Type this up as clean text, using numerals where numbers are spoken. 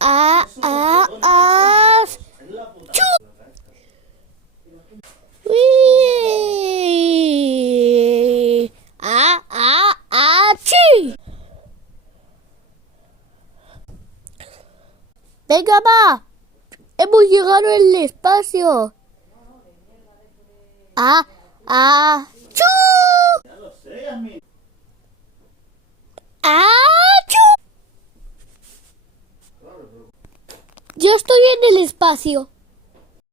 a, chu. Uy. Chi. Venga, va. Hemos llegado al espacio. Chu. Chu. Ya estoy en el espacio.